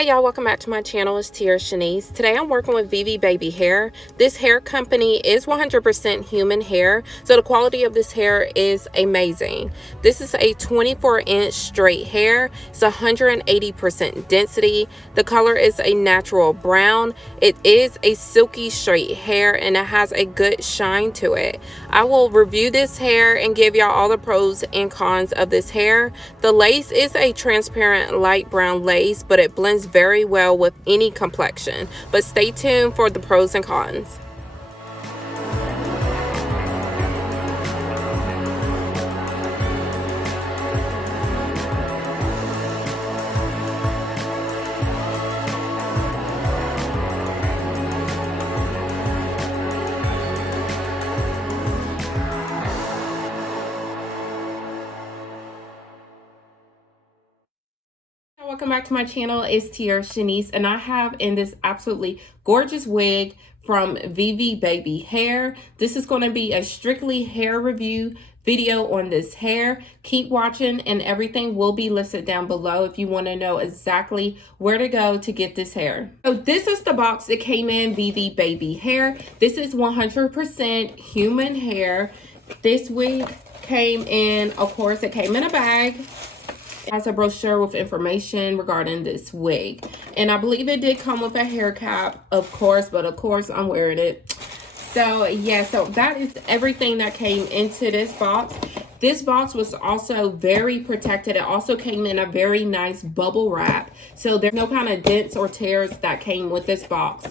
Hey y'all, welcome back to my channel. It's TearaShanice. Today I'm working with Vivibabis hair. This hair company is 100% human hair, so the quality of this hair is amazing. This is a 24-inch straight hair. It's 180% density. The color is a natural brown. It is a silky straight hair and it has a good shine to it. I will review this hair and give y'all all the pros and cons of this hair. The lace is a transparent light brown lace, but it blends very well with any complexion. But stay tuned for the pros and cons. Welcome back to my channel. It's TearaShanice, and I have in this absolutely gorgeous wig from Vivibabis hair. This is going to be a strictly hair review video on this hair. Keep watching and everything will be listed down below if you want to know exactly where to go to get this hair. So this is the box that came in Vivibabis hair. This is 100% human hair. This wig came in, of course, it came in a bag. It has a brochure with information regarding this wig, and I believe it did come with a hair cap, of course, but of course I'm wearing it. So yeah, so that is everything that came into this box. This box was also very protected. It also came in a very nice bubble wrap, so there's no kind of dents or tears that came with this box.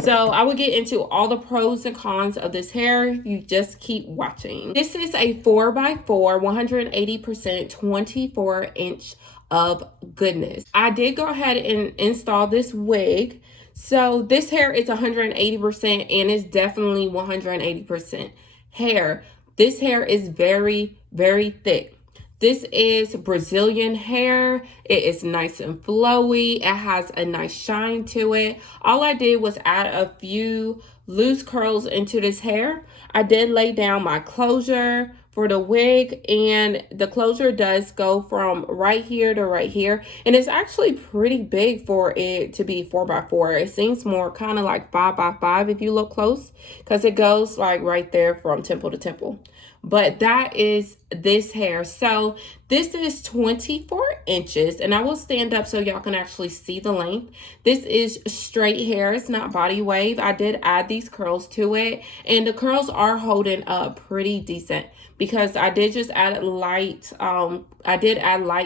So I will get into all the pros and cons of this hair. You just keep watching. This is a 4x4, 180%, 24-inch of goodness. I did go ahead and install this wig. So this hair is 180% and it's definitely 180% hair. This hair is very, very thick. This is Brazilian hair. It is nice and flowy. It has a nice shine to it. All I did was add a few loose curls into this hair. I did lay down my closure for the wig, and the closure does go from right here to right here, and it's actually pretty big for it to be 4x4. It seems more kind of like 5x5 if you look close, because it goes like right there from temple to temple. But that is this hair. So this is 24 inches, and I will stand up so y'all can actually see the length. This is straight hair. It's not body wave. I did add these curls to it, and the curls are holding up pretty decent because I did just add light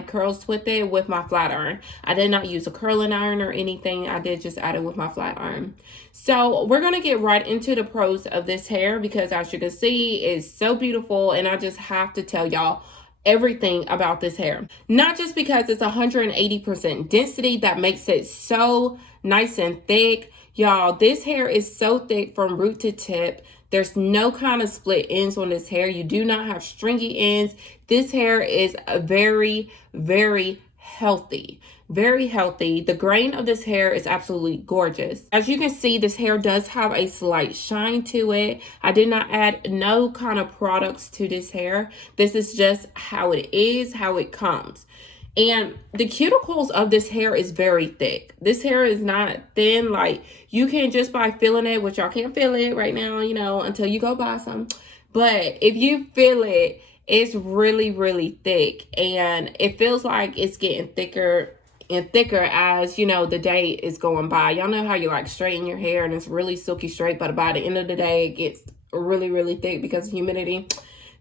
curls with it with my flat iron. I did not use a curling iron or anything. I did just add it with my flat iron. So we're going to get right into the pros of this hair because, as you can see, it's so beautiful, and I just have to tell y'all everything about this hair. Not just because it's 180% density that makes it so nice and thick. Y'all, this hair is so thick from root to tip. There's no kind of split ends on this hair. You do not have stringy ends. This hair is very, very healthy. Very healthy. The grain of this hair is absolutely gorgeous. As you can see, this hair does have a slight shine to it. I did not add no kind of products to this hair. This is just how it is, how it comes. And the cuticles of this hair is very thick. This hair is not thin. Like, you can just by feeling it, which y'all can't feel it right now, you know, until you go buy some. But if you feel it, it's really, really thick. And it feels like it's getting thicker and thicker as, you know, the day is going by. Y'all know how you like straighten your hair and it's really silky straight, but by the end of the day, it gets really, really thick because of humidity.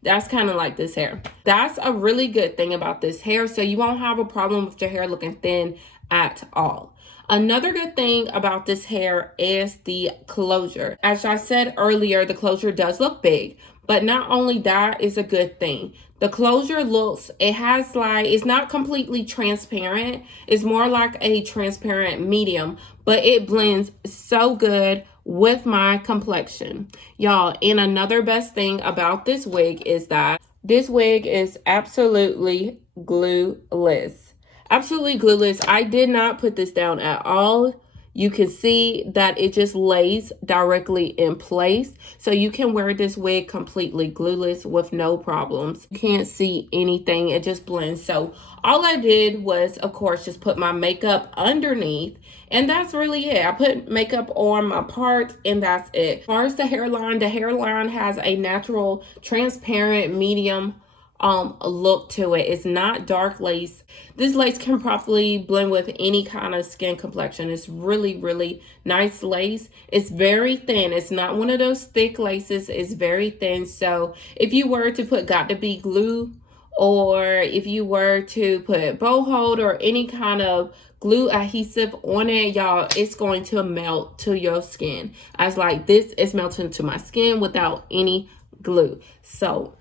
That's kind of like this hair. That's a really good thing about this hair. So you won't have a problem with your hair looking thin at all. Another good thing about this hair is the closure. As I said earlier, the closure does look big, but not only that is a good thing. The closure looks, it's not completely transparent. It's more like a transparent medium, but it blends so good with my complexion. Y'all, and another best thing about this wig is that this wig is absolutely glueless. Absolutely glueless. I did not put this down at all. you can see that it just lays directly in place. So you can wear this wig completely glueless with no problems. You can't see anything. It just blends. So all I did was, of course, just put my makeup underneath. And that's really it. I put makeup on my parts and that's it. As far as the hairline has a natural, transparent, medium look to it. It's not dark lace. This lace can properly blend with any kind of skin complexion. It's really nice lace. It's very thin. It's not one of those thick laces. It's very thin. So if you were to put got to be glue, or if you were to put bow hold or any kind of glue adhesive on it, y'all, it's going to melt to your skin. I was like, this is melting to my skin without any glue. So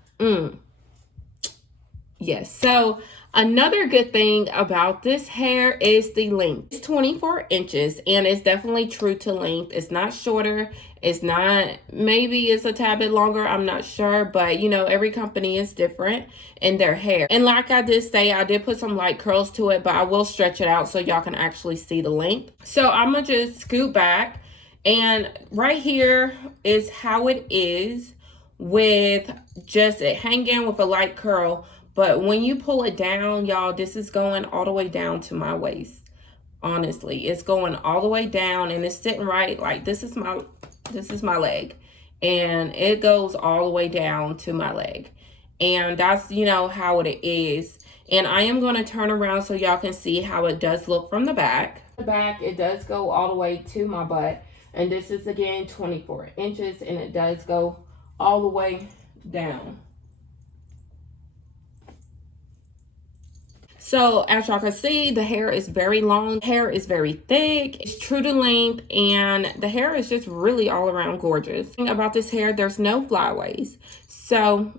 yes. So another good thing about this hair is the length. It's 24 inches and it's definitely true to length. It's not shorter. It's not, maybe it's a tad bit longer. I'm not sure, but you know, every company is different in their hair. And like I did say, I did put some light curls to it, but I will stretch it out so y'all can actually see the length. So I'm gonna just scoot back, and right here is how it is with just it hanging with a light curl. But when you pull it down, y'all, this is going all the way down to my waist. Honestly, it's going all the way down and it's sitting right, like this is my leg. And it goes all the way down to my leg. And that's, you know, how it is. And I am going to turn around so y'all can see how it does look from the back. The back, it does go all the way to my butt. And this is, again, 24 inches. And it does go all the way down. So as y'all can see, the hair is very long. Hair is very thick. It's true to length. And the hair is just really all around gorgeous. About this hair, there's no flyaways. So,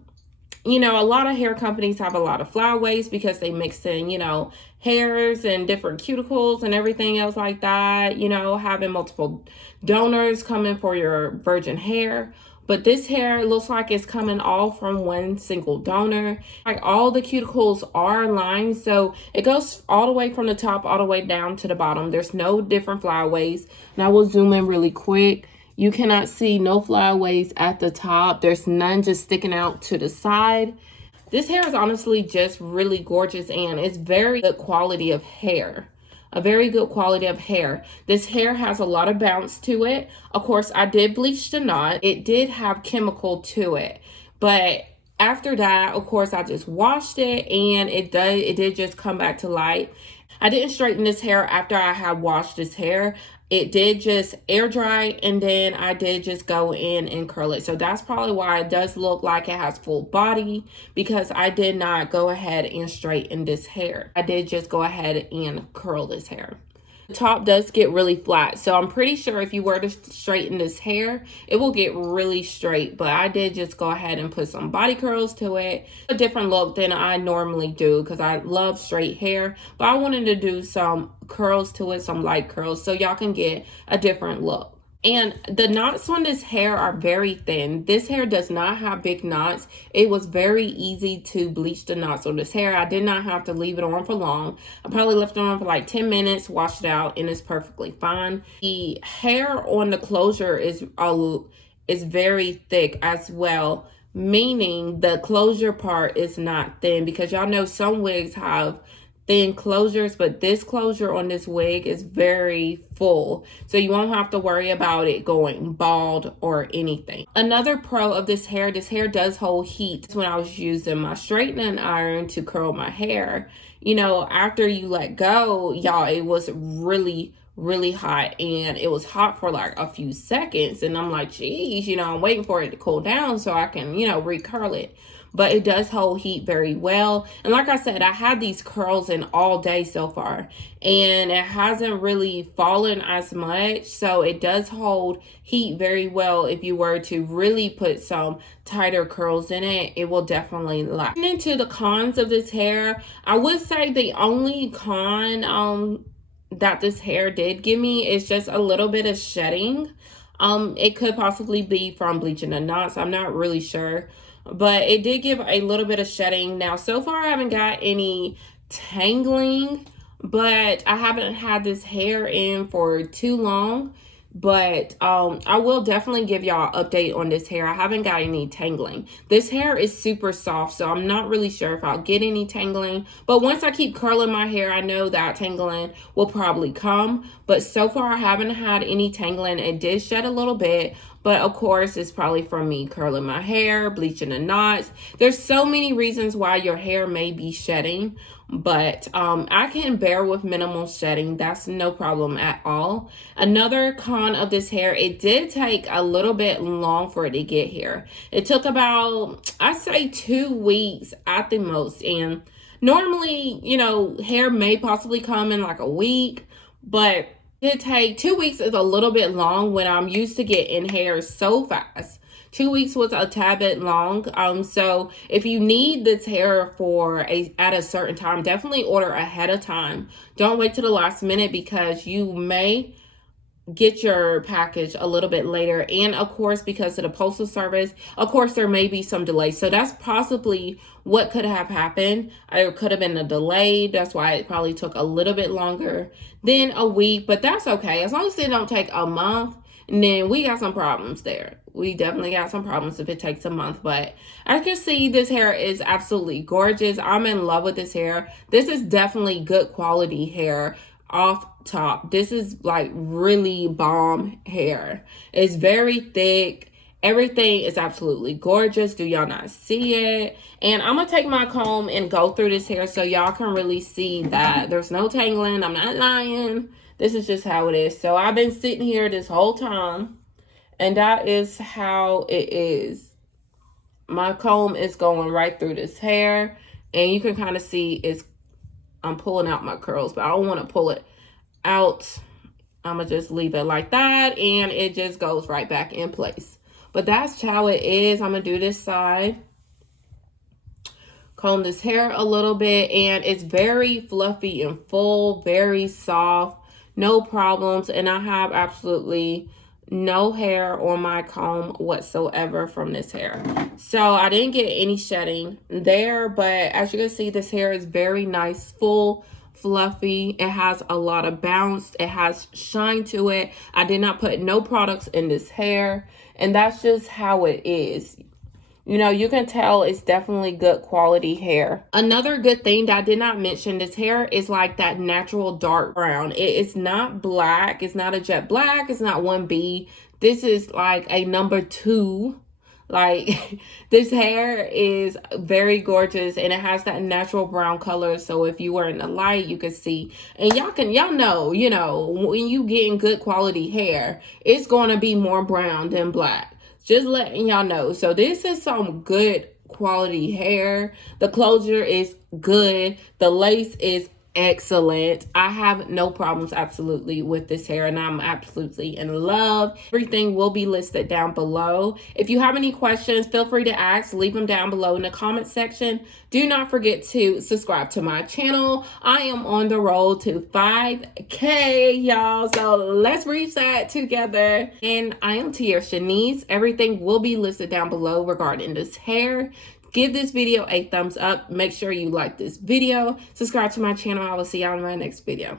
you know, a lot of hair companies have a lot of flyaways because they mix in, you know, hairs and different cuticles and everything else like that. You know, having multiple donors coming for your virgin hair. But this hair looks like it's coming all from one single donor. Like all the cuticles are aligned, so it goes all the way from the top all the way down to the bottom. There's no different flyaways. And I will zoom in really quick. You cannot see no flyaways at the top. There's none just sticking out to the side. This hair is honestly just really gorgeous and it's very good quality of hair. A very good quality of hair. This hair has a lot of bounce to it. Of course, I did bleach the knot. It did have chemical to it. But after that, of course, I just washed it and it did just come back to light. I didn't straighten this hair after I had washed this hair. It did just air dry and then I did just go in and curl it. So that's probably why it does look like it has full body, because I did not go ahead and straighten this hair. I did just go ahead and curl this hair. The top does get really flat, so I'm pretty sure if you were to straighten this hair, it will get really straight. But I did just go ahead and put some body curls to it. A different look than I normally do because I love straight hair. But I wanted to do some curls to it, some light curls, so y'all can get a different look. And the knots on this hair are very thin. This hair does not have big knots. It was very easy to bleach the knots on this hair. I did not have to leave it on for long. I probably left it on for like 10 minutes, washed it out, and it's perfectly fine. The hair on the closure is very thick as well, meaning the closure part is not thin, because y'all know some wigs have thin closures, but this closure on this wig is very full, so you won't have to worry about it going bald or anything. Another pro of this hair does hold heat. When I was using my straightening iron to curl my hair, you know, after you let go, y'all, it was really hot, and it was hot for like a few seconds, and I'm like, geez, you know, I'm waiting for it to cool down so I can, you know, recurl it. But it does hold heat very well. And like I said, I had these curls in all day so far, and it hasn't really fallen as much. So it does hold heat very well. If you were to really put some tighter curls in it, it will definitely last. Into the cons of this hair, I would say the only con that this hair did give me is just a little bit of shedding. It could possibly be from bleaching the knots. I'm not really sure. But it did give a little bit of shedding. Now, so far, I haven't got any tangling but I haven't had this hair in for too long. But I will definitely give y'all an update on this hair. I haven't got any tangling. This hair is super soft, so I'm not really sure if I'll get any tangling. But once I keep curling my hair, I know that tangling will probably come. But so far, I haven't had any tangling. It did shed a little bit, but of course, it's probably from me curling my hair, bleaching the knots. There's so many reasons why your hair may be shedding, but I can bear with minimal shedding. That's no problem at all. Another con of this hair, it did take a little bit long for it to get here. It took about, I'd say 2 weeks at the most. And normally, you know, hair may possibly come in like a week, but it take 2 weeks is a little bit long when I'm used to getting hair so fast. 2 weeks was a tad bit long. So if you need this hair at a certain time, definitely order ahead of time. Don't wait to the last minute because you may get your package a little bit later. And of course, because of the postal service, of course, there may be some delay. So that's possibly what could have happened. It could have been a delay. That's why it probably took a little bit longer than a week, but that's okay. As long as it don't take a month, and then we got some problems there. We definitely got some problems if it takes a month. But as you can see, this hair is absolutely gorgeous. I'm in love with this hair. This is definitely good quality hair off top. This is like really bomb hair. It's very thick. Everything is absolutely gorgeous. Do y'all not see it? And I'm gonna take my comb and go through this hair so y'all can really see that there's no tangling. I'm not lying. This is just how it is. So I've been sitting here this whole time, and that is how it is. My comb is going right through this hair, and you can kind of see I'm pulling out my curls, but I don't want to pull it out. I'm gonna just leave it like that, and it just goes right back in place. But that's how it is. I'm gonna do this side, comb this hair a little bit, and it's very fluffy and full, very soft, no problems. And I have absolutely no hair on my comb whatsoever from this hair. So I didn't get any shedding there, but as you can see, this hair is very nice, full, fluffy. It has a lot of bounce. It has shine to it. I did not put no products in this hair, and that's just how it is. You know, you can tell it's definitely good quality hair. Another good thing that I did not mention, this hair is like that natural dark brown. It's not black. It's not a jet black. It's not 1B. This is like a number 2. Like, this hair is very gorgeous, and it has that natural brown color. So if you were in the light, you could see. And y'all know, you know, when you getting good quality hair, it's going to be more brown than black. Just letting y'all know. So this is some good quality hair. The closure is good. The lace is excellent. I have no problems absolutely with this hair, and I'm absolutely in love. Everything will be listed down below. If you have any questions, feel free to ask. Leave them down below in the comment section. Do not forget to subscribe to my channel. I am on the road to 5K, y'all. So let's reach that together. And I am TearaShanice. Everything will be listed down below regarding this hair. Give this video a thumbs up. Make sure you like this video. Subscribe to my channel. I will see y'all in my next video.